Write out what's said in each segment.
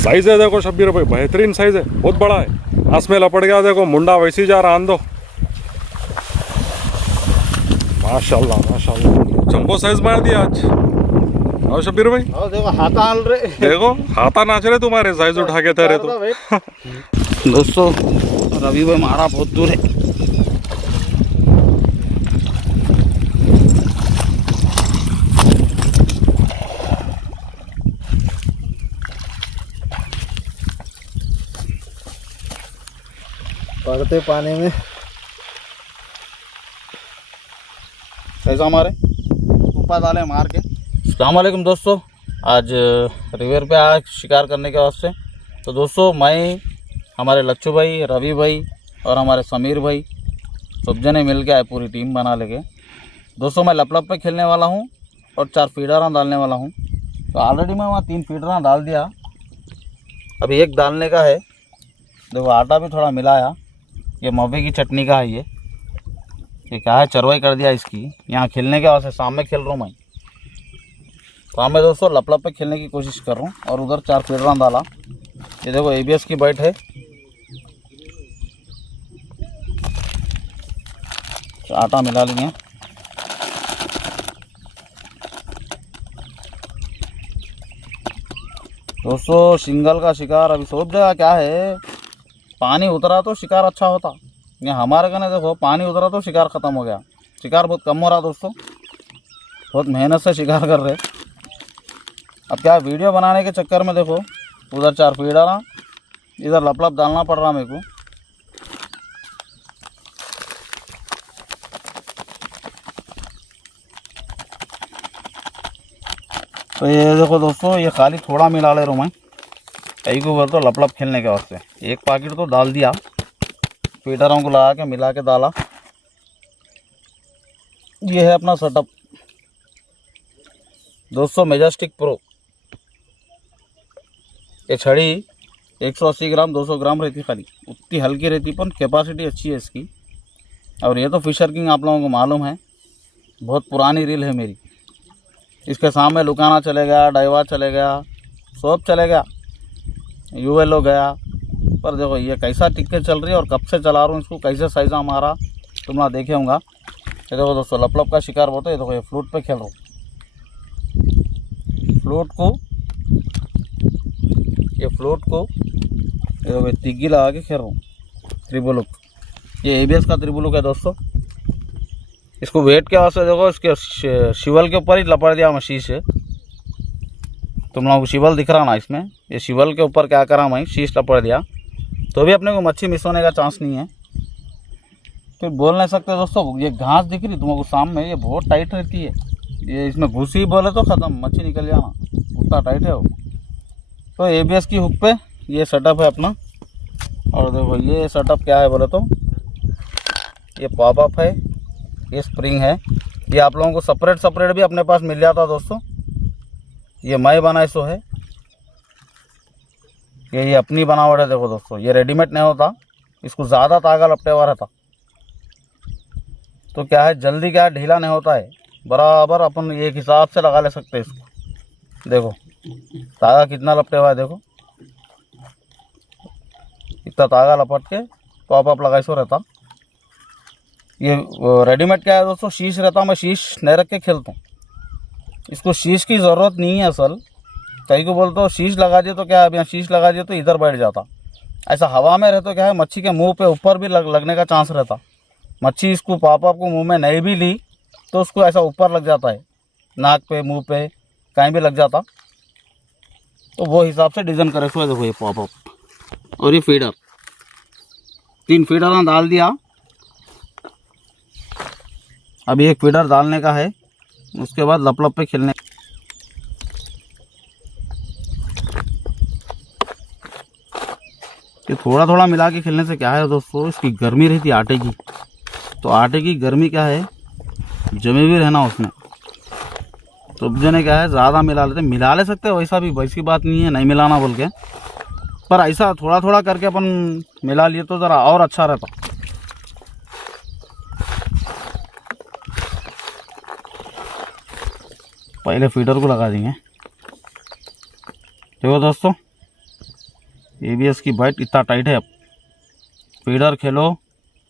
Size है देखो शब्बीर भाई, बेहतरीन साइज है, बहुत बड़ा है। आस में लपट गया देखो, मुंडा वैसी जा रहा आंदो। माशाल्लाह माशाल्लाह, जंबो साइज मार दिया आज। और शब्बीर भाई देखो हाथा हाल रहे, देखो हाथा नाच रहे तुम्हारे साइज उठा के तेरे तो। दोस्तों रवि भाई मारा बहुत दूर है। पड़ते पानी में कैसा मारे, ऊपर डाले मार के। अस्सलाम वालेकुम दोस्तों, आज रिवर पे आए शिकार करने के वास्ते। तो दोस्तों मैं, हमारे लच्छू भाई, रवि भाई और हमारे समीर भाई सब जने मिल के आए, पूरी टीम बना लेके। दोस्तों मैं लपलप पे खेलने वाला हूँ और 4 फीडर डालने वाला हूँ। तो ऑलरेडी मैं वहाँ 3 फीडर डाल दिया, अभी एक डालने का है। देखो आटा भी थोड़ा मिलाया, ये मवे की चटनी का है। ये क्या है, चरवाई कर दिया इसकी। यहाँ खेलने के वास्ते सामने खेल रहा हूँ मैं। तो मैं दोस्तों लपलप पे खेलने की कोशिश कर रहा हूँ और उधर 4 फीडर डाला। ये देखो ABS की बैट है। आटा मिला लेंगे। दोस्तों सिंगल का शिकार अभी सोच जगह क्या है, पानी उतरा तो शिकार अच्छा होता। यहाँ हमारे कहने देखो पानी उतरा तो शिकार ख़त्म हो गया। शिकार बहुत कम हो रहा दोस्तों, बहुत मेहनत से शिकार कर रहे। अब क्या वीडियो बनाने के चक्कर में देखो उधर 4 फीडर, इधर लपलप डालना पड़ रहा मेरे को। तो ये देखो दोस्तों, ये खाली थोड़ा मिला ले रहा हूँ मैं, कई को बोल तो लपलप खेलने के वास्ते। एक पैकेट तो डाल दिया, फीडरों को लगा के मिला के डाला। ये है अपना सेटअप दोस्तों, मेजेस्टिक प्रो। ये छड़ी 180 ग्राम 200 ग्राम रहती, खाली उतनी हल्की रहती, पर कैपेसिटी अच्छी है इसकी। और ये तो फिशर किंग आप लोगों को मालूम है, बहुत पुरानी रील है मेरी। इसके सामने लुकाना चलेगा, डाइवा चलेगा, सब चलेगा, यूएलओ गया। पर देखो ये कैसा टिक्के चल रही है और कब से चला रहा हूँ इसको, कैसे साइज़ हमारा तुम लोग देखे होंगे। ये देखो दोस्तों लपलप का शिकार होता है। देखो ये फ्लूट पे खेल रहा हूँ, फ्लूट को ये देखो तिग्गी लगा के खेल रहा हूँ। त्रिबुलुक, ये ABS का त्रिबुलुक है दोस्तों। इसको वेट के वास्ते देखो इसके शिवल के ऊपर ही लपट दिया मैं शीश से। तुम लोगों को शिवल दिख रहा ना इसमें, ये शिवल के ऊपर क्या करा मैं, शीश लपट दिया। तो भी अपने को मच्छी मिस होने का चांस नहीं है। फिर बोल नहीं सकते दोस्तों। ये घास दिख रही तुमको सामने, ये बहुत टाइट रहती है। ये इसमें घुसी बोले तो ख़त्म, मच्छी निकल जाना, उतना टाइट है वो। तो ABS की हुक पे ये सेटअप है अपना। और देखो ये सेटअप क्या है बोले तो, ये पॉपअप है, ये स्प्रिंग है। ये आप लोगों को सेपरेट भी अपने पास मिल जाता दोस्तों। ये मैं बनाए सो है, ये अपनी बनावट है। देखो दोस्तों ये रेडीमेड नहीं होता, इसको ज़्यादा तागा लपटे हुआ रहता। तो क्या है, जल्दी क्या है, ढीला नहीं होता है, बराबर अपन एक हिसाब से लगा ले सकते हैं इसको। देखो तागा कितना लपटे हुआ है, देखो इतना तागा लपट के पॉपअप लगाई सो रहता। ये रेडीमेड क्या है दोस्तों, शीश रहता। मैं शीश नहीं रख के खेलता हूँ, इसको शीश की ज़रूरत नहीं है असल। कहीं को बोलते हो शीश लगा दिए तो क्या है, अब यहाँ शीश लगा दिए तो इधर बैठ जाता। ऐसा हवा में रहता क्या है, मच्छी के मुंह पे ऊपर भी लगने का चांस रहता। मच्छी इसको पॉपअप को मुंह में नहीं भी ली तो उसको ऐसा ऊपर लग जाता है, नाक पे, मुंह पे, कहीं भी लग जाता। तो वो हिसाब से डिज़ाइन करे सो। देखो ये पॉपअप और ये फीडर, 3 फीडर डाल दिया। अभी एक फीडर डालने का है, उसके बाद लपलप पे खेलने। ये थोड़ा थोड़ा मिला के खेलने से क्या है दोस्तों, इसकी गर्मी रहती है आटे की। तो आटे की गर्मी क्या है, जमे भी रहना उसमें। तो जने क्या है ज़्यादा मिला ले सकते हैं, वैसा भी वैसी बात नहीं है नहीं मिलाना बोल के। पर ऐसा थोड़ा थोड़ा करके अपन मिला लिए तो ज़रा और अच्छा रहता। पहले फीडर को लगा देंगे। देखो दोस्तों एबीएस की बाइट इतना टाइट है। अब फीडर खेलो,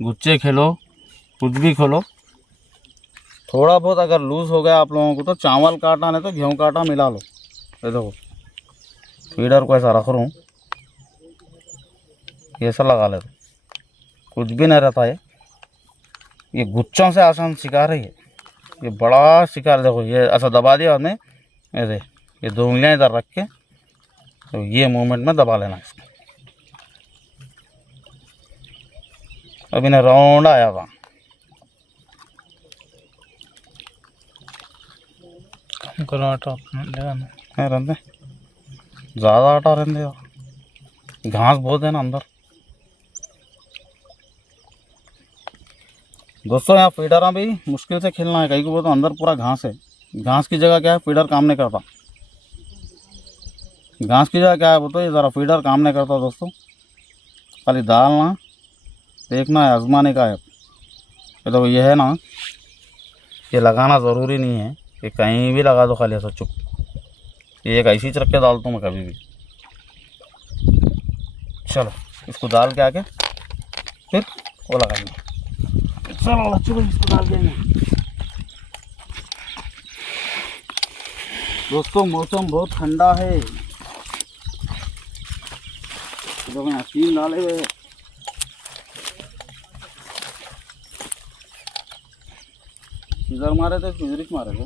गुच्चे खेलो, कुछ भी खोलो, थोड़ा बहुत अगर लूज़ हो गया आप लोगों को तो चावल का आटा नहीं तो गेहूँ का आटा मिला लो। ये देखो फीडर को ऐसा रख रहा हूँ, ऐसा लगा ले, कुछ भी नहीं रहता है। ये गुच्चों से आसान शिकार है ये बड़ा शिकार। देखो ये ऐसा दबा दिया आपने, ऐसे ये 2 उंगलियाँ इधर रख के तो ये मूवमेंट में दबा लेना इसको। अभी ना राउंड आया था, करो आटा रहते ज़्यादा आटा रहते, घास बहुत है ना अंदर। दोस्तों यहाँ फीडर भी मुश्किल से खेलना है, कहीं को बोलते अंदर पूरा घास है। घास की जगह क्या है, फीडर काम नहीं करता। घास की जगह क्या है बोलते, ये ज़रा फीडर काम नहीं करता दोस्तों। खाली डालना, देखना है, आजमाने का है। तो ये है ना, ये लगाना ज़रूरी नहीं है, ये कहीं भी लगा दो खाली ऐसा चुप। ये एक ऐसी रख के डालता हूँ मैं कभी भी। चलो इसको डाल के आके फिर वो लगाएंगे। चलो बच्चों इसको डाल देंगे। दोस्तों मौसम बहुत ठंडा है, तो मैं 3 डाले हुए हैं। इधर मारे थे, इधर मारे थे।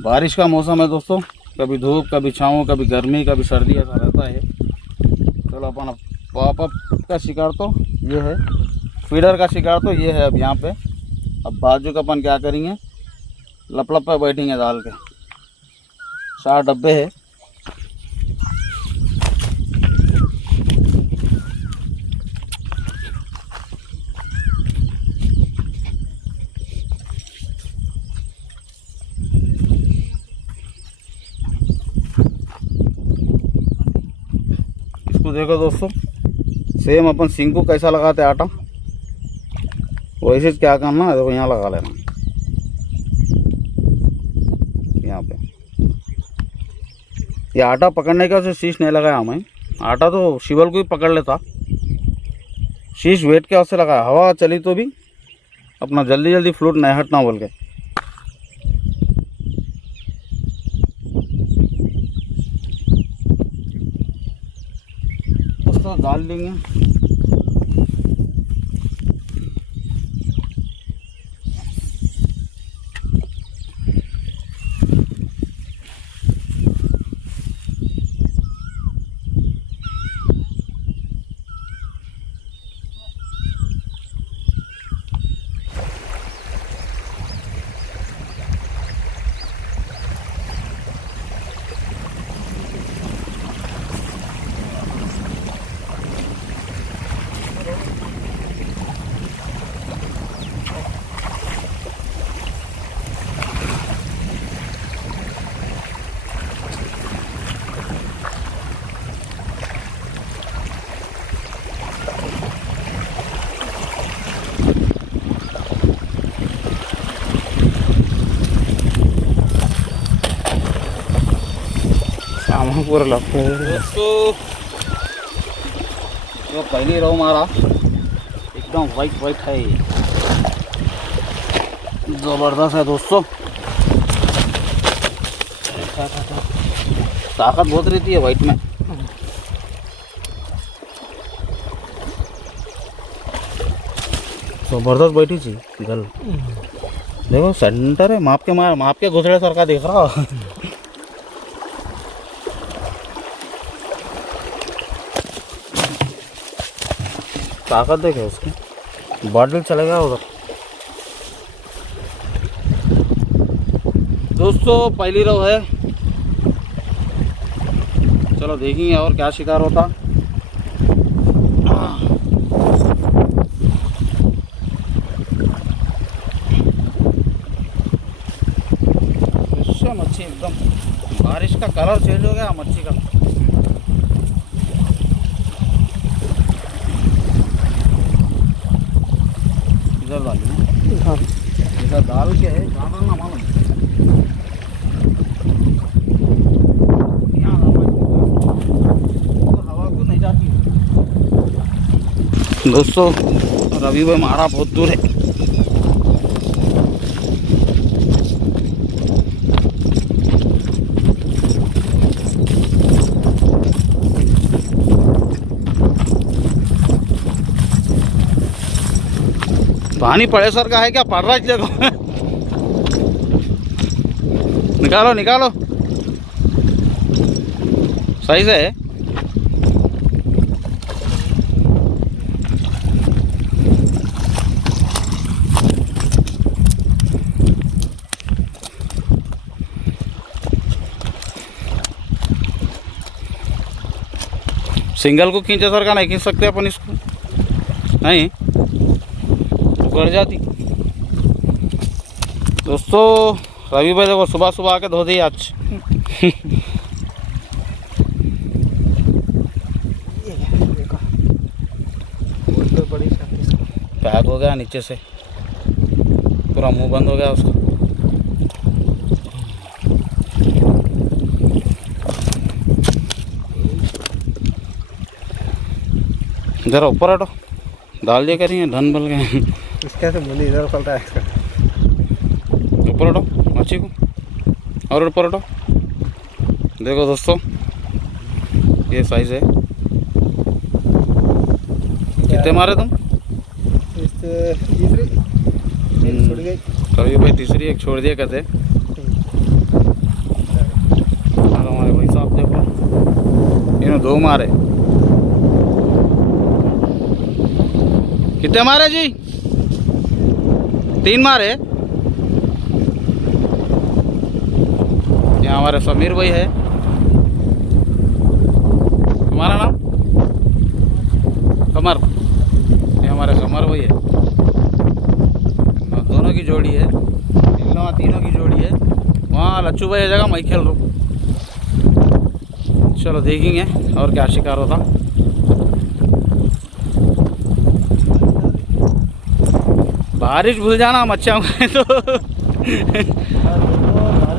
बारिश का मौसम है दोस्तों, कभी धूप, कभी छाँव, कभी गर्मी, कभी सर्दी, ऐसा रहता है। चलो अपन पॉपअप का शिकार तो ये है, फीडर का शिकार तो ये है। अब यहाँ पे अब बाजू का अपन क्या करेंगे, लपलप पे बैठेंगे डाल के। 4 डब्बे है। इसको देखो दोस्तों, सेम अपन सिंग को कैसा लगाते आटा, वैसे क्या करना है, देखो यहाँ लगा लेना। यहाँ पे ये आटा पकड़ने का उसे शीश नहीं लगाया मैं, आटा तो शिवल को ही पकड़ लेता, शीश वेट के वास्ते लगाया। हवा चली तो भी अपना जल्दी जल्दी फ्लूट नहीं हटना बोल के। दोस्तों डाल देंगे। पूरा लगता है दोस्तों। तो पहली रो मारा एकदम वाइट है, जबरदस्त है दोस्तों। ताकत बहुत रहती है वाइट में। जबरदस्त बैठी थी गल, देखो सेंटर है, माप के घुसड़े सर का दिख रहा। ताकत देखे उसकी, बॉटल चलेगा उधर। दोस्तों पहली रो है, चलो देखेंगे और क्या शिकार होता। मच्छी एकदम बारिश का कलर चेंज हो गया मच्छी का। इधर डाली ना, इधर डाल के है कहाँ ना मालूम। यहाँ हवा को नहीं जाती। दोस्तों रवि भाई मारा बहुत दूर है। पानी पड़े सर का है क्या? पड़ रहा है देखो। निकालो निकालो, सही से है। सिंगल को खींचे सर का नहीं खींच सकते अपन इसको, नहीं बढ़ जाती। दोस्तों रवि भाई देखो सुबह सुबह आके धो दी आज। पैक हो गया नीचे से, पूरा मुंह बंद हो गया उसका। जरा ऊपर हटो, डाल दिया करेंगे धन बल गए। इसका तो मुंडी इधर फलता है इसका। ऊपर हटो मच्छी को, और ऊपर हटो। देखो दोस्तों ये साइज है। कितने मारे तुम? तीसरी एक छूट गई। कभी भाई तीसरी एक छोड़ दिया कहते। और हमारे भाई साहब देखो इन्होंने 2 मारे। कितने मारे जी? 3 मारे। यहाँ हमारे समीर भाई है। तुम्हारा नाम? कमर। ये हमारे कमर भाई है। दोनों की जोड़ी है, तीनों की जोड़ी है। वहाँ लच्छू भाई जगह मैं खेल रहा हूँ। चलो देखेंगे और क्या शिकार होता। बारिश भूल जाना मच्छियों का तो। बारिश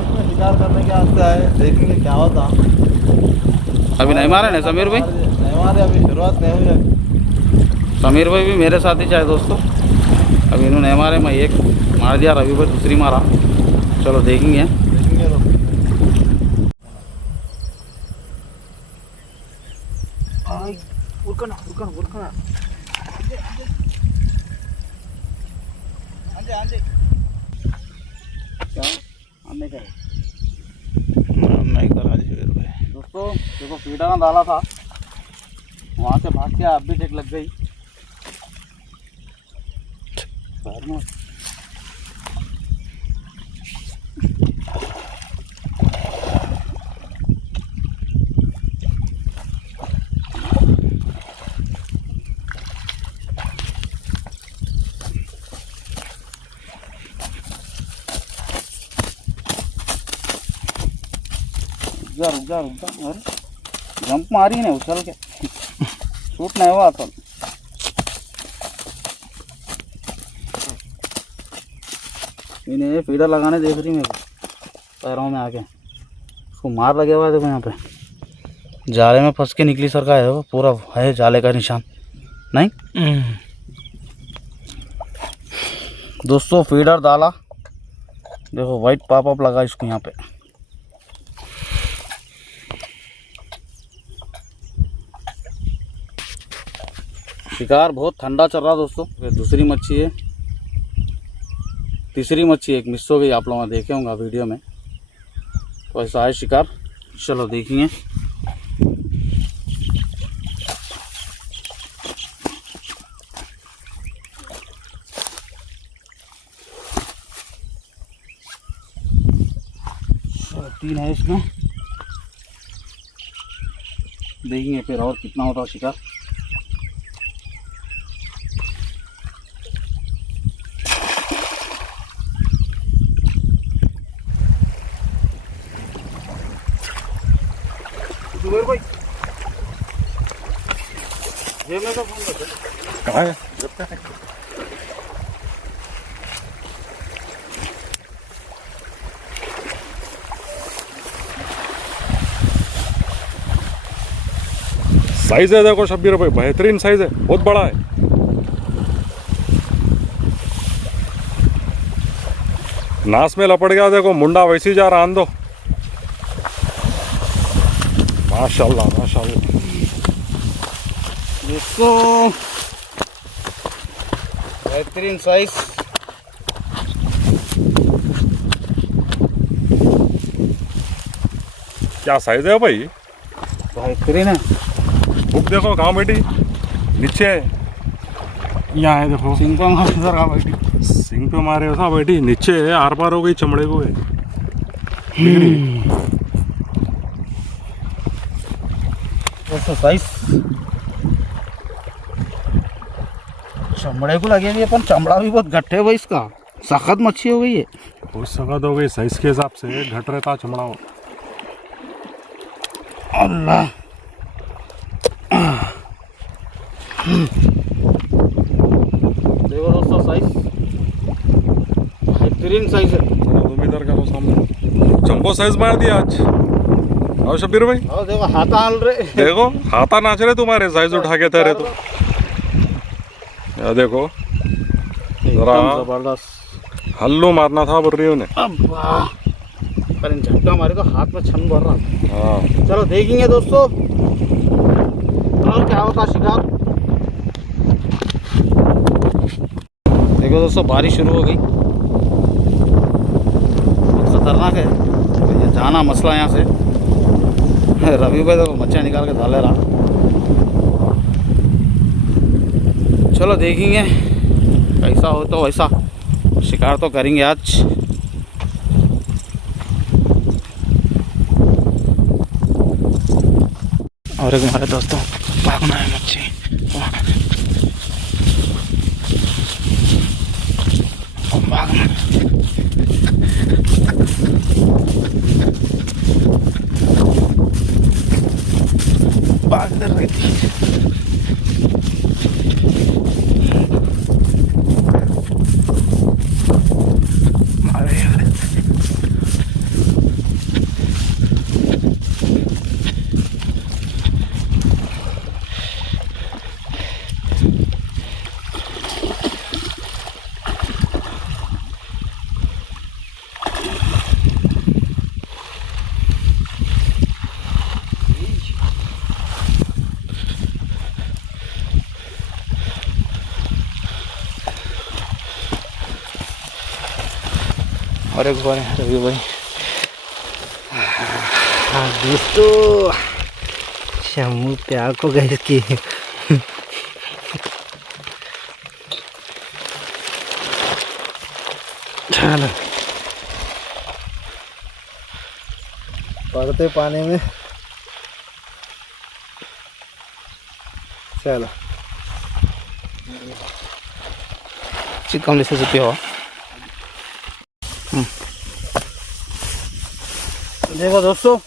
में शिकार करने के वास्ते आए, देखेंगे क्या होता। अभी नहीं मारे ना समीर भाई? नहीं मारे, अभी शुरुआत नहीं हुई है। समीर भाई भी मेरे साथ ही चाहे दोस्तों। अभी इन्होंने नहीं मारे, मैं एक मार दिया, रवि भाई दूसरी मारा। चलो देखेंगे। देखेंगे तो नहीं करा दोस्तों। देखो फीडर में डाला था, वहाँ से भाग के अब भी टेक लग गई। रुक जा अरे जंप मारी ने उछल के, शूट नहीं हुआ असल। इन्हें फीडर लगाने देख रही मेरे को पैरों में आके, उसको मार लगे हुआ है। देखो यहाँ पे जाले में फंस के निकली सर का है वो, पूरा है जाले का निशान नहीं। दोस्तों फीडर डाला, देखो वाइट पॉपअप लगा इसको यहाँ पे। शिकार बहुत ठंडा चल रहा दोस्तों। दूसरी मच्छी है, तीसरी मच्छी एक मिस हो गई, आप लोगों ने देखे होंगे वीडियो में। तो ऐसा है शिकार। चलो देखेंगे। तीन है इसमें, देखेंगे फिर और कितना होता शिकार। सुबेर भाई ये मैं तो फोन करता कहाँ है? साइज है देखो शब्बीर भाई, बेहतरीन साइज है, बहुत बड़ा है। नास में लपट गया देखो, मुंडा वैसी जा रहा आंदो। माशाल्लाह माशाल्लाह। इसको बेहतरीन साइज। क्या साइज है भाई? बेहतरीन है। बुक देखो कहाँ बैठी, नीचे है, यहाँ है देखो, सिंह पे मारे सर कहाँ बैठी, सिंग पे मारे ऐसा बैठी, नीचे है, आर पार हो गई चमड़े को है। ऐसा साइज चमड़े को लगेगी, अपन चमड़ा भी बहुत घट्टे है भाई इसका, सख्त मच्छी हो गई है। बहुत सख्त हो गई, साइज के हिसाब से घट रहता चमड़ा हो। अल्लाह देखो दोस्तों साइज बेहतरीन साइज है। तुम इधर करो सामने, जंबो साइज मार दिया आज। आओ शब्बीर भाई, और देखो हाथ हाल रहे, देखो हाथा नाच रहे तुम्हारे, साइज उठा के तेरे तो। या देखो जरा जबरदस्त हल्लू मारना था बोल रही उन्हें। अब्बा पर इन झटका मारे तो हाथ में छन भर रहा। हाँ चलो देखेंगे दोस्तों और क्या होता शिकार। देखो दोस्तों बारिश शुरू हो गई, बहुत खतरनाक है तो ये जाना मसला यहाँ से। रवि भाई देखो मच्छा निकाल के डाले रहा। चलो देखेंगे कैसा हो तो वैसा शिकार तो करेंगे आज। और एक हमारे दोस्तों भागना है मच्छी, भागना भाग रही थी। और एक बार रवि भाई। हाँ दोस्तों शम्मू प्यार को गए की चलो पड़ते पानी में। चलो चिकन से चुके हो। देखो दोस्तों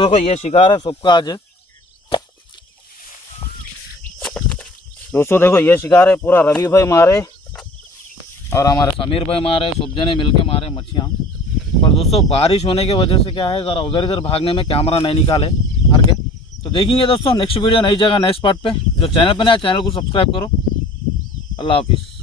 देखो ये शिकार है सबका आज। दोस्तों देखो ये शिकार है पूरा रवि भाई मारे और हमारे समीर भाई मारे, सब जने मिलके मारे मच्छियाँ। पर दोस्तों बारिश होने की वजह से क्या है ज़रा उधर इधर भागने में कैमरा नहीं निकाले हार के। तो देखेंगे दोस्तों नेक्स्ट वीडियो नई जगह नेक्स्ट पार्ट पे। जो चैनल पे नया चैनल को सब्सक्राइब करो। अल्लाह हाफिज़।